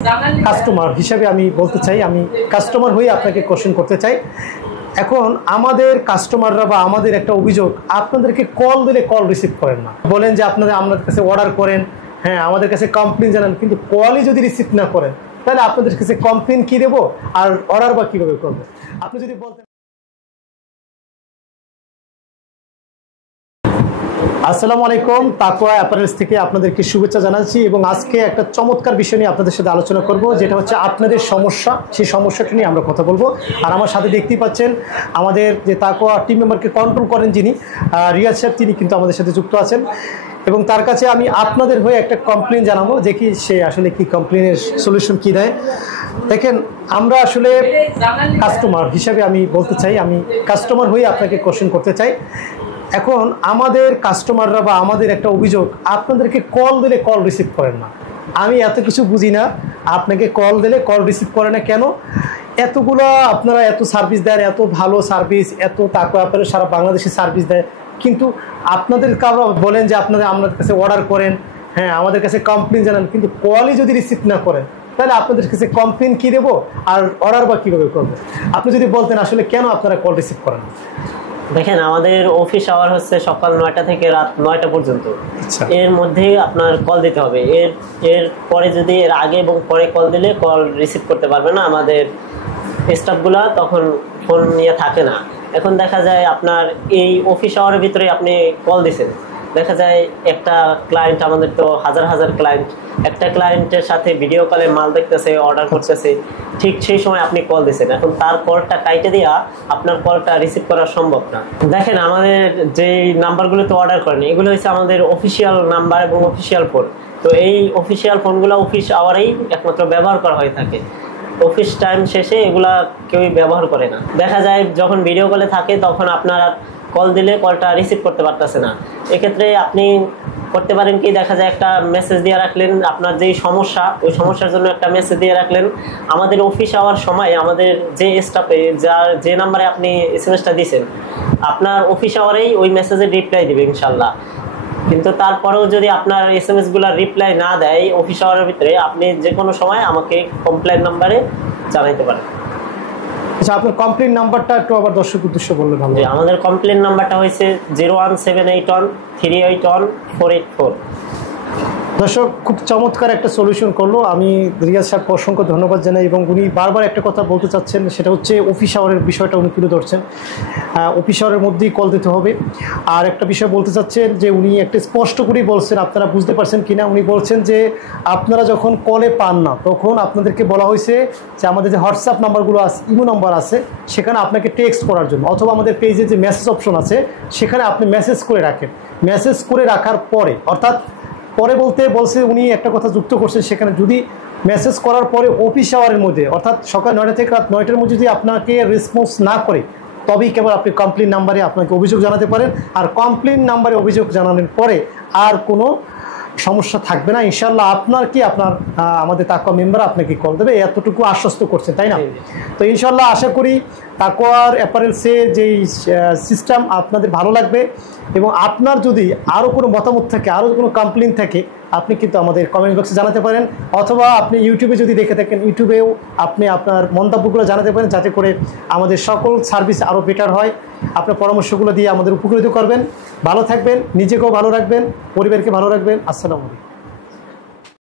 Customer হিসাবে আমি বলতে চাই, আমি কাস্টমার হয়ে আপনাকে কোশ্চেন করতে চাই। এখন আমাদের কাস্টমাররা বা আমাদের একটা অভিযোগ, আপনাদেরকে কল দিলে কল রিসিভ করেন না, বলেন যে আপনারা আমাদের কাছে অর্ডার করেন, হ্যাঁ আমাদের কাছে কমপ্লেন জানান, কিন্তু কলই যদি রিসিভ না করেন তাহলে আপনাদের কাছে কমপ্লেন কি দেবো আর অর্ডার বা কীভাবে করবো? আপনি যদি বলতেন। আসসালামু আলাইকুম, তাকওয়া অ্যাপারেলস থেকে আপনাদেরকে শুভেচ্ছা জানাচ্ছি এবং আজকে একটা চমৎকার বিষয় নিয়ে আপনাদের সাথে আলোচনা করব, যেটা হচ্ছে আপনাদের সমস্যা। সেই সমস্যাটা নিয়ে আমরা কথা বলবো। আর আমার সাথে দেখতেই পাচ্ছেন আমাদের যে তাকওয়া টিম মেম্বারকে কন্ট্রোল করেন যিনি, রিয়াজ সাহেব, তিনি কিন্তু আমাদের সাথে যুক্ত আছেন এবং তার কাছে আমি আপনাদের হয়ে একটা কমপ্লেন জানাবো, দেখি সে আসলে কি কমপ্লেনের সলিউশন কি দেয়। দেখেন, আমরা আসলে কাস্টমার হিসাবে আমি বলতে চাই, আমি কাস্টমার হয়ে আপনাকে কোশ্চেন করতে চাই। এখন আমাদের কাস্টমাররা বা আমাদের একটা অভিযোগ, আপনাদেরকে কল দিলে কল রিসিভ করেন না। আমি এত কিছু বুঝি না, আপনাকে কল দিলে কল রিসিভ করে না কেন? এতগুলো আপনারা এত সার্ভিস দেন, এত ভালো সার্ভিস, এত তাকওয়া আপনারা সারা বাংলাদেশে সার্ভিস দেয়, কিন্তু আপনাদের কারো বলেন যে আপনারা আমাদের কাছে অর্ডার করেন, হ্যাঁ আমাদের কাছে কমপ্লেন জানান, কিন্তু কলই যদি রিসিভ না করেন তাহলে আপনাদের কাছে কমপ্লেন কী দেবো আর অর্ডার বা কীভাবে করবো? আপনি যদি বলতেন আসলে কেন আপনারা কল রিসিভ করেন না। দেখেন, আমাদের অফিস আওয়ার হচ্ছে সকাল 9টা থেকে রাত 9টা পর্যন্ত। এর মধ্যেই আপনার কল দিতে হবে। এর পরে যদি এর আগে এবং পরে কল দিলে কল রিসিভ করতে পারবে না, আমাদের স্টাফগুলা তখন ফোন নিয়ে থাকে না। এখন দেখা যায় আপনার এই অফিস আওয়ারের ভিতরে আপনি কল দিছেন, দেখা যায় একটা ক্লায়েন্ট, আমাদের তো হাজার হাজার ক্লায়েন্ট, একটা ক্লায়েন্টের সাথে ভিডিও কলে মাল দেখতেছে, অর্ডার করতেছে, ঠিক সেই সময় আপনি কল দিয়েছেন। এখন তার কলটা কাইটে দিয়া আপনার কলটা রিসিভ করা সম্ভব না। দেখেন, আমাদের যে নাম্বারগুলোতে অর্ডার করেন এগুলো হচ্ছে আমাদের অফিসিয়াল নাম্বার এবং অফিসিয়াল ফোন। তো এই অফিসিয়াল ফোনগুলো অফিস আওয়ারেই একমাত্র ব্যবহার করা হয়ে থাকে। অফিস টাইম শেষে এগুলা কেউই ব্যবহার করে না। দেখা যায় যখন ভিডিও কলে থাকে তখন আপনার কল দিলে কলটা রিসিভ করতে পারতেছে না। এক্ষেত্রে আপনি করতে পারেন কি, দেখা যায় একটা মেসেজ দিয়ে রাখলেন, আপনার যেই সমস্যা ওই সমস্যার জন্য একটা মেসেজ দিয়ে রাখলেন। আমাদের অফিস আওয়ার সময় আমাদের যে স্টাফে যে নাম্বারে আপনি এসএমএসটা দিয়েছেন, আপনার অফিস আওয়ারেই ওই মেসেজের রিপ্লাই দিবে ইনশাল্লাহ। কিন্তু তারপরেও যদি আপনার এসএমএসগুলোর রিপ্লাই না দেয় অফিস আওয়ারের ভিতরে, আপনি যে কোনো সময় আমাকে কমপ্লেন নাম্বারে জানাইতে পারেন। আচ্ছা, আপনার কমপ্লেন নাম্বারটা একটু আবার দর্শক উদ্দেশ্য বললে ভালো। আমাদের কমপ্লেন নাম্বারটা হয়েছে 01781381484। দর্শক, খুব চমৎকার একটা সলিউশন করলো। আমি রিয়াজ সাহেব অসংখ্য ধন্যবাদ জানাই এবং উনি বারবার একটা কথা বলতে চাচ্ছেন, সেটা হচ্ছে অফিস আওয়ারের বিষয়টা উনি তুলে ধরছেন। অফিস আওয়ারের মধ্যেই কল দিতে হবে। আর একটা বিষয় বলতে চাচ্ছেন যে উনি একটা স্পষ্ট করেই বলছেন, আপনারা বুঝতে পারছেন কিনা, উনি বলছেন যে আপনারা যখন কলে পান না তখন আপনাদেরকে বলা হয়েছে যে আমাদের যে হোয়াটসঅ্যাপ নাম্বারগুলো আছে, ইমো নাম্বার আছে, সেখানে আপনাকে টেক্সট করার জন্য, অথবা আমাদের পেজে যে মেসেজ অপশন আছে সেখানে আপনি মেসেজ করে রাখেন। মেসেজ করে রাখার পরে, অর্থাৎ পরে বলতে বলছে উনি একটা কথা যুক্ত করছেন, সেখানে যদি মেসেজ করার পরে অফিস আওয়ারের মধ্যে, অর্থাৎ সকাল 9টা থেকে রাত 9টার মধ্যে যদি আপনাকে রেসপন্স না করে, তবেই কেবল আপনি কমপ্লেন নাম্বারে আপনাকে অভিযোগ জানাতে পারেন। আর কমপ্লেন নাম্বারে অভিযোগ জানানোর পরে আর কোনো সমস্যা থাকবে না ইনশাল্লাহ। আপনার কি আপনার আমাদের তাকওয়া মেম্বার আপনাকে কল দেবে, এতটুকু আশ্বস্ত করছেন, তাই না? তো ইনশাল্লাহ আশা করি তাকওয়ার অ্যাপারেলসে যেই সিস্টেম আপনাদের ভালো লাগবে এবং আপনার যদি আরও কোনো মতামত থাকে, আরও কোনো কমপ্লেন থাকে, আপনি কিন্তু আমাদের কমেন্ট বক্সে জানাতে পারেন, অথবা আপনি ইউটিউবে যদি দেখে থাকেন ইউটিউবেও আপনি আপনার মন্তব্যগুলো জানাতে পারেন, যাতে করে আমাদের সকল সার্ভিস আরও বেটার হয়। আপনার পরামর্শগুলো দিয়ে আমাদের উপকৃত করবেন। ভালো থাকবেন, নিজেকেও ভালো রাখবেন, পরিবারকে ভালো রাখবেন। আসসালামু আলাইকুম।